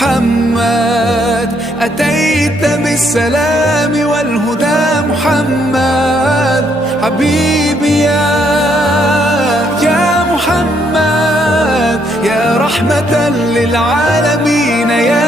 محمد، أتيت بالسلام والهدى محمد. حبيبي يا محمد، يا رحمة للعالمين، يا